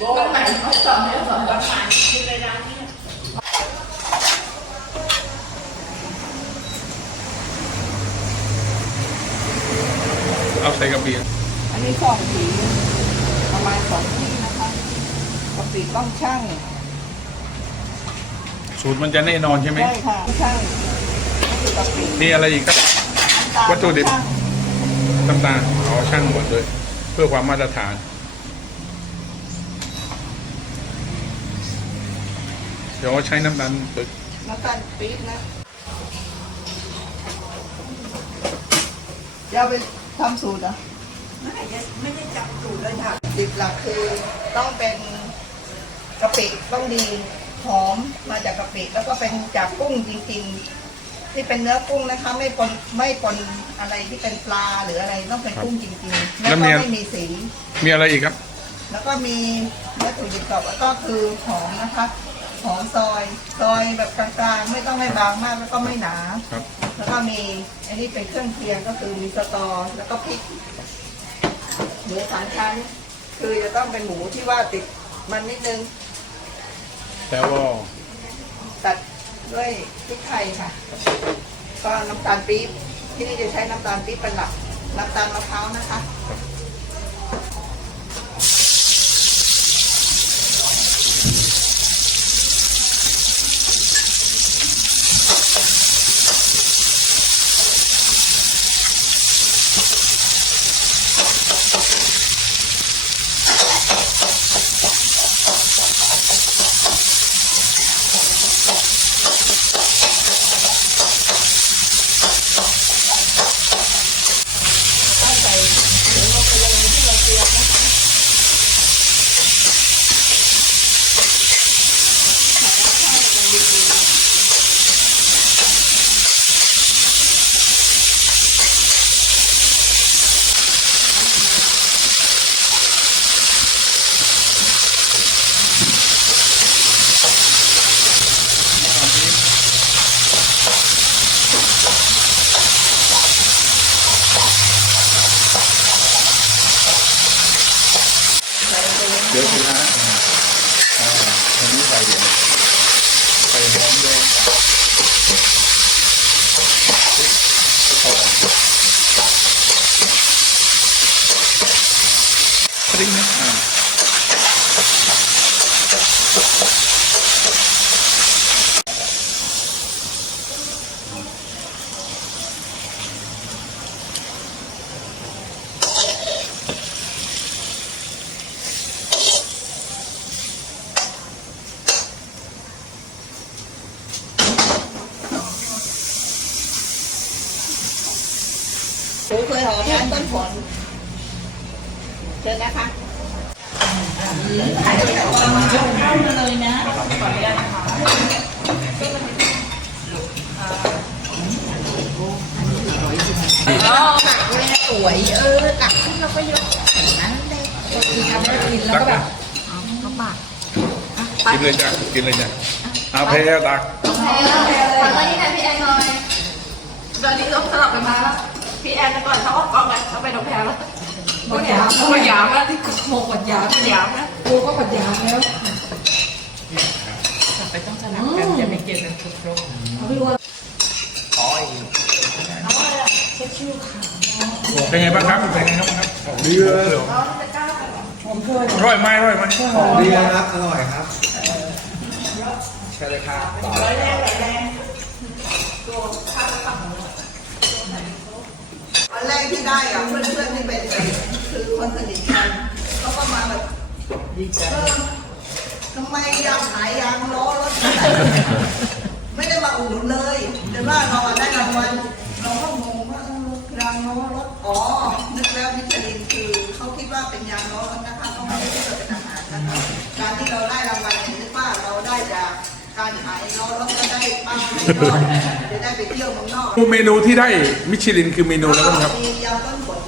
บ้านใหม่เขาสอนให้สอนบ้านใหม่ที่ไปร้านนี้เอาใส่กระเบียงอันนี้สองผีประมาณสองที่นะคะกะปิต้องช่างสูตรมันจะแน่นอนใช่ไหมใช่ค่ะช่างนี่คือกะปิมีอะไรอีกครับน้ำตาลวัตถุดิบช่างน้ำตาลเอาช่างหมดเลย เพื่อความมาตรฐาน เดี๋ยวใช้น้ำตาลปึกน้ำตาลปี๊บนะจะเอาไปทำสูตรเหรอไม่ได้ไม่ได้จับสูตรเลยค่ะดิบหลักคือต้องเป็นกะปิต้องดีหอมมาจากกะปิแล้วก็เป็นจากกุ้งจริงๆ ที่เป็นเนื้อกุ้งนะคะ ไม่ปนไม่ปนอะไรที่เป็นปลาหรืออะไรต้องเป็นกุ้งจริงๆ แล้วก็ไม่มีสี มีอะไรอีกครับ แล้วก็มีวัตถุดิบกับก็คือหอมนะคะ หอมซอย ซอยแบบกลางๆ ไม่ต้องให้บางมากแล้วก็ไม่หนา ครับแล้วก็มีอันนี้เป็นเครื่องเคียงก็คือมีสตอแล้วก็พริกหมูสามชั้น คือจะต้องเป็นหมูที่ว่าติดมันนิดนึง แล้วก็ตัดด้วยพริกไทยค่ะ ก็น้ำตาลปี๊บที่นี่จะใช้น้ำตาลปี๊บเป็นหลักน้ำตาลมะพร้าวนะคะ ก็ใส่ถึงลงไปเลยที่เราเตรียมนะคะใส่ให้มันดีๆใส่ไป เดี๋ยวคุณนะอันนี้ใส่เดี๋ยวใส่หอมแดงพริกนะ นูเคยหอมร้านต้นผลเชิญนะคะเลยนะขออนุญาตนะคะสวยเออตักขึ้นแล้วก็ยกอย่างนั้นเลยคือทำให้กินแล้วตักก็แบนะบลำบากกินเลยจ้ะกินเลยจ้ะเอาแพ้ตักขอตอนนี้แทนพี่แอนหน่อยตอนนี้ต้องสลับกันมาแล้ว พี่แอนแต่ก่อนเขาออกกล้องกันเขาไปนกแพรแล้วหมดยามหมดยามแล้วที่หมดหมดยามหมดยามนะกูก็หมดยามแล้วไปต้องสลับกันจะไม่เก็บกันครบเอาไม่รู้ว่าเป็นไงบ้างครับเป็นไงบ้างครับดีเลยอร่อยไหมอร่อยไหมดีนะครับอร่อยครับใช่เลยครับต่อวันแร กที่ได้อะเพื่อนๆที่เป็นคือคนสนิทกันเขาก็มาแบบดีใจทำไมยางขายยางล้อรถไม่ได้มาอุดหนุนเลยแต่ว่าเราอะได้รางวัลเราก็งง กการขายล้อรถก็ได้ป้ายก็จะได้ไปเที่ยวเมืองนอก เมนูที่ได้มิชลินคือเมนูแล้วบ้างครับ มียำต้นผล